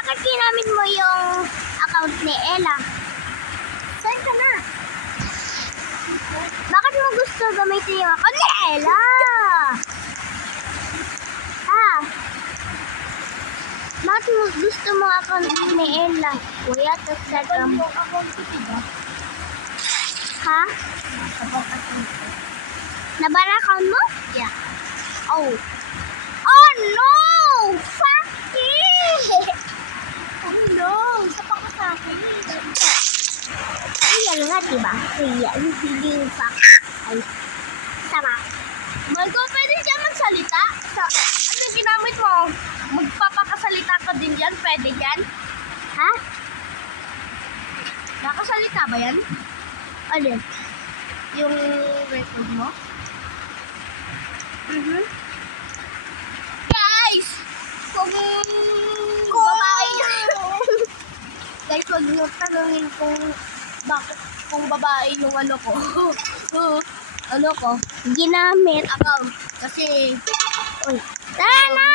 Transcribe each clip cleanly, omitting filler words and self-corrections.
bakit ginamit mo yung account ni Ella? Saan ka na? Bakit mo gusto gamitin yung account ni Ella? Ha? Bakit mo gusto mo account ni Ella? Kuya, tapos second. Yung account ko, diba? Ha? Naban account mo? Yeah. Oh. Oh no! Fuck it! Oh no! Sapa ka sa akin. Real nga, diba? Real. Hindi yung fuck. Ay. Tama. Margo, pwede siya magsalita? Ano ginamit mo? Magpapakasalita ka din yan? Pwede yan? Ha? Nakasalita ba yan? Ano? Yung record mo? Mhm. Guys! Kung babae guys, huwag niyo tanungin kung bakit kung babae yung ano ko. Ano ko? Ginamit. Account. Kasi Uy. Tara na!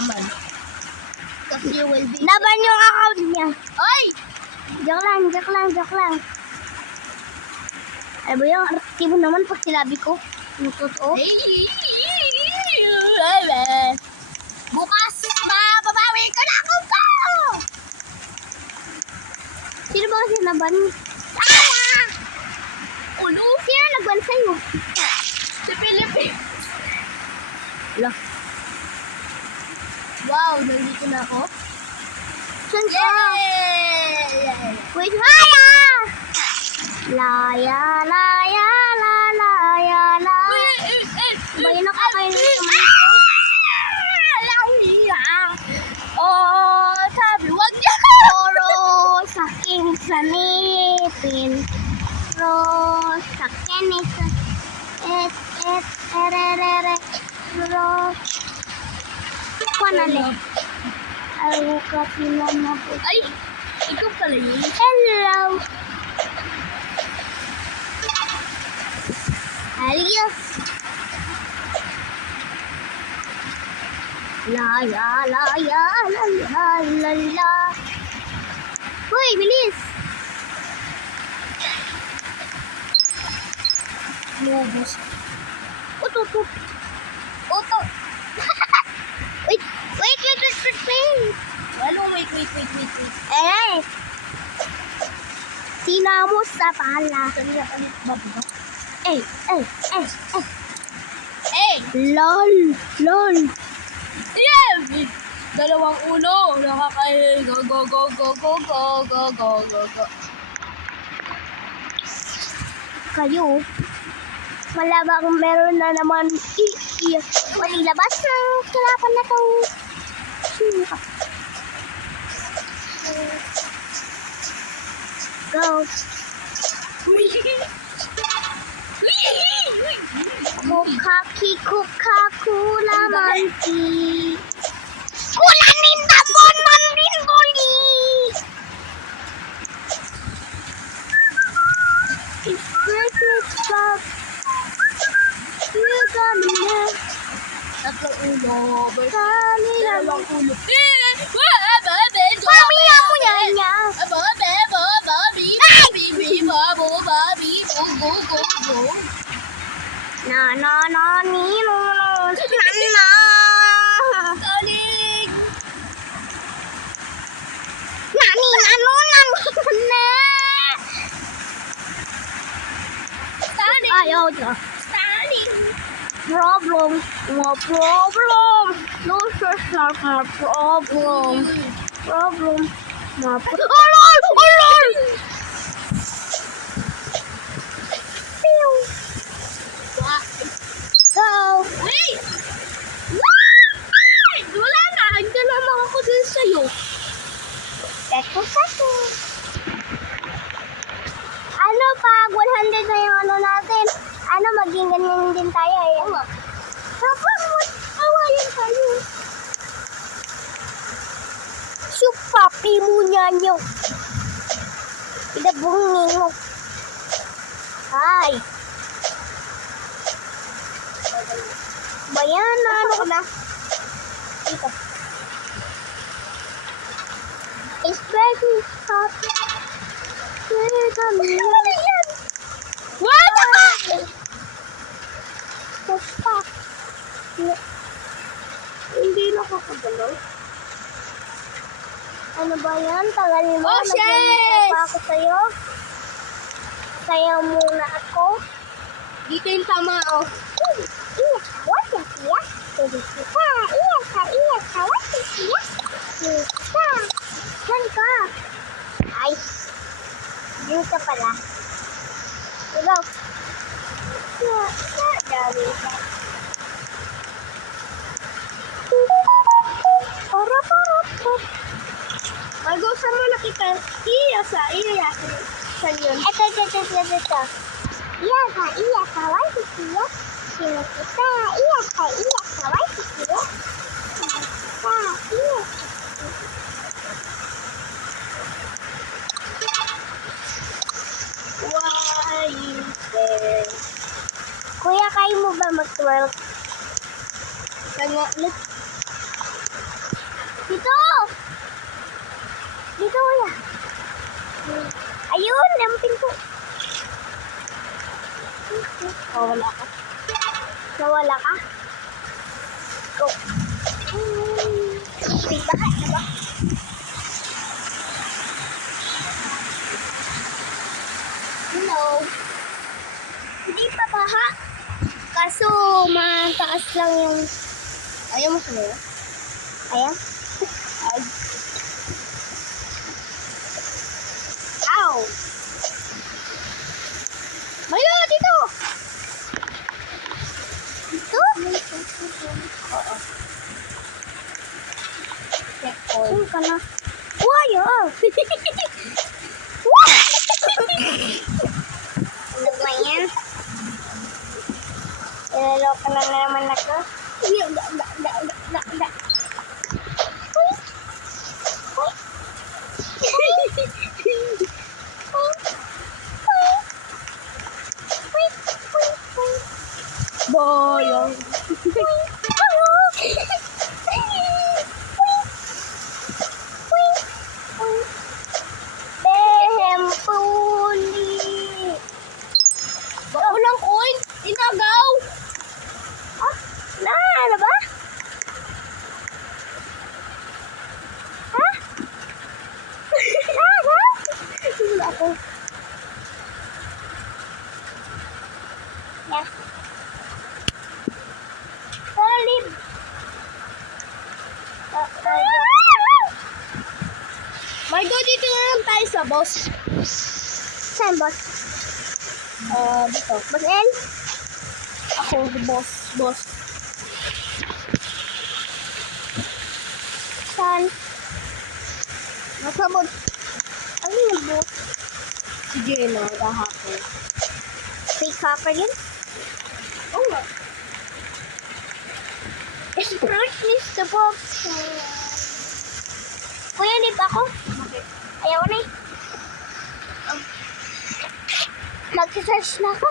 naman. Kasi you will be... Laban yung account niya. Oy! Joke lang, joke lang, joke lang. Ano ba yung aktibo naman pag sinabi ko? Yung totoo? Bukas, mababawi ko na ako ko! Sino ba kasi naban? Ulo? Sino nagban sa'yo? Si Philippine. Lah. Wow, nandito na ako. Saan ka? Yay! Wait, Laya! Laya, laya, la, laya, la. Ba yun ang kakainin sa mga ko? Oh, sabi, wag niya! Oro sa aking sanipin. Ro sa kinis. Ererere. Ro. Panali. Ayaw ka pinamabot. Ay, ikaw pala yun. Hello. Alias. La la la ya la la la la. Hoy, bilis. Lubos. Uto. Uto. Wait. Ano, wait. Eh. Tinamos sa pala. Kanina ka nito ba? Eh. Eh! Lol. Yeah! Dalawang ulo. Go. Kayo. Malabang meron na naman malilabas ng kalapan na to. Sino ka? Go. Kukula manti. Kulanin tamon mandin goli. It's Christmas love. You're gonna know. Tatlong ulo. Dalawang ulo. Mami, ako yan niya. Ayaw dyan. Problem. No problem. No stress, not my problem. Problem. My problem. Oh, lol! Pew. Go. Wait! Wala na! Andiyan naman ako din sa'yo. Teko. Ano pag 100 na yung ano natin? Ano, maging ganyan din tayo eh. Tapos, awayan tayo. Papi mo niya nyo. Pinabungin mo. Hi. Bayan na ano ko na. Dito. make me happy. Mali yan. What? Basta. Hindi nakakagalaw. Ano ba yan? Tagalin mo. Oh, shit! Nagmamahal pa ako sa'yo. Sayaw muna ako. Dito yung tama, oh. Iya, what is iya? Jadi kita, iya, what is iya? Kita. Saan ka? Ay. Dito pala. Go. Dami ka. Mag-usa mo na kita. Iya sa yun. Ito. Iya ka, what is iya? Sino kita? Iya ka, what is iya? Kita, iya. Why you there? Kuya, kayo mo ba mag-twerk? Kanya, look. Dito! Dito, kuya. Ayun, ang pinto. Oh, wala ka. Nawala ka? Go. Wait, baka, diba? Hello. Hindi pa baha. Kaso, mataas lang yung... Ayaw mo sa'yo? Ayan. Ay. Ow! Mayo, dito! Ito? Oo. Saan ka na? Uy, oh! Ano ba yan? Ilaloka na naman ako. Boyong. Behempuli. Ulang coin! Inagaw! Ah, ano ba? Ha? Wala ako. Yeah. Tara, leave. Margo, dito na lang tayo sa boss. Saan, boss? Dito. Boss L? Ako, boss. Saan? Nasa mo. Ano yung boss? Sige, no, kahapon. Fake copper yun? Oo nga. Fruit is the box. Kuya, di ba ako? Bakit? Ayaw na eh. Mag-search na ako.